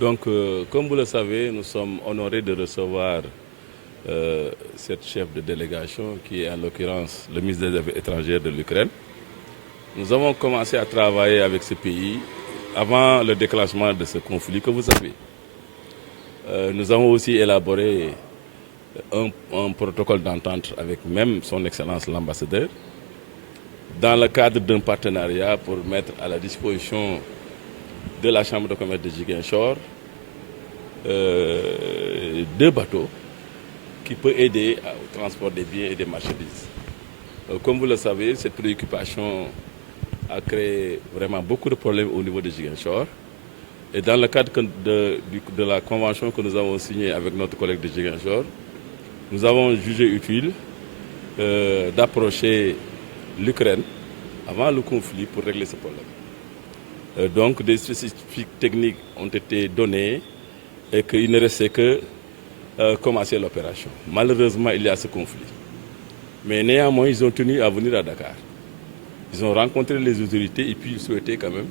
Donc, comme vous le savez, nous sommes honorés de recevoir cette chef de délégation qui est en l'occurrence le ministre des Affaires étrangères de l'Ukraine. Nous avons commencé à travailler avec ce pays avant le déclenchement de ce conflit que vous savez. Nous avons aussi élaboré un protocole d'entente avec même son Excellence l'ambassadeur dans le cadre d'un partenariat pour mettre à la disposition de la Chambre de commerce de Ziguinchor 2 bateaux qui peuvent aider au transport des biens et des marchandises. Comme vous le savez, cette préoccupation a créé vraiment beaucoup de problèmes au niveau de Ziguinchor. Et dans le cadre de la convention que nous avons signée avec notre collègue de Ziguinchor, nous avons jugé utile d'approcher l'Ukraine avant le conflit pour régler ce problème. Donc des spécifiques techniques ont été données et qu'il ne restait que commencer l'opération. Malheureusement, il y a ce conflit. Mais néanmoins, ils ont tenu à venir à Dakar. Ils ont rencontré les autorités et puis ils souhaitaient quand même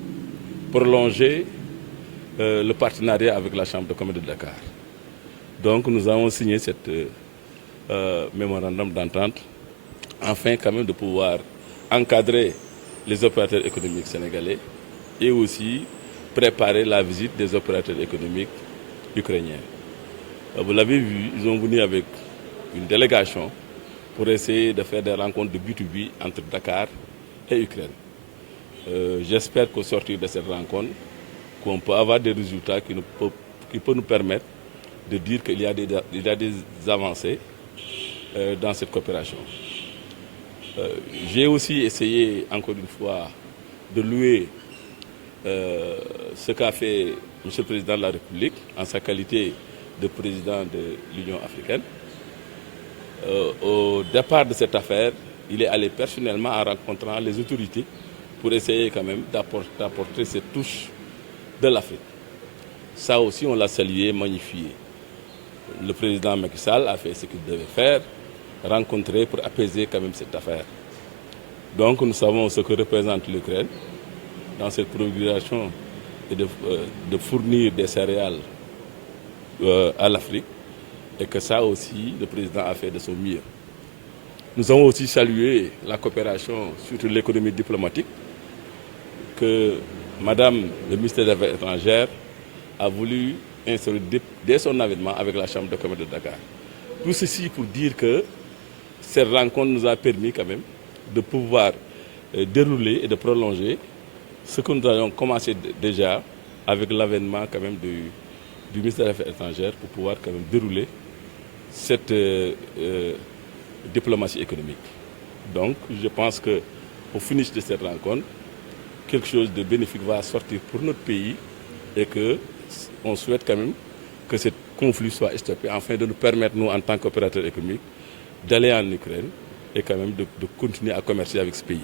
prolonger le partenariat avec la Chambre de commerce de Dakar. Donc nous avons signé cette mémorandum d'entente afin quand même de pouvoir encadrer les opérateurs économiques sénégalais et aussi préparer la visite des opérateurs économiques ukrainiens. Vous l'avez vu, ils ont venu avec une délégation pour essayer de faire des rencontres de B2B entre Dakar et Ukraine. J'espère qu'au sortir de cette rencontre, qu'on peut avoir des résultats qui peuvent nous permettre de dire qu'il y a des avancées dans cette coopération. J'ai aussi essayé, encore une fois, de louer ce qu'a fait M. le Président de la République en sa qualité de président de l'Union africaine. Au départ de cette affaire, il est allé personnellement en rencontrant les autorités pour essayer quand même d'apporter cette touche de l'Afrique. Ça aussi, on l'a salué, magnifié. Le président Macky Sall a fait ce qu'il devait faire, rencontrer pour apaiser quand même cette affaire. Donc nous savons ce que représente l'Ukraine dans cette préoccupation de fournir des céréales à l'Afrique et que ça aussi, le président a fait de son mieux. Nous avons aussi salué la coopération sur l'économie diplomatique que Madame le ministre des Affaires étrangères a voulu instaurer dès son avènement avec la Chambre de commerce de Dakar. Tout ceci pour dire que cette rencontre nous a permis quand même de pouvoir dérouler et de prolonger ce que nous avions commencé déjà avec l'avènement quand même du ministère des Affaires étrangères pour pouvoir quand même dérouler cette diplomatie économique. Donc je pense qu'au finish de cette rencontre, quelque chose de bénéfique va sortir pour notre pays et qu'on souhaite quand même que ce conflit soit stoppé afin de nous permettre, nous, en tant qu'opérateurs économiques, d'aller en Ukraine et quand même de continuer à commercer avec ce pays.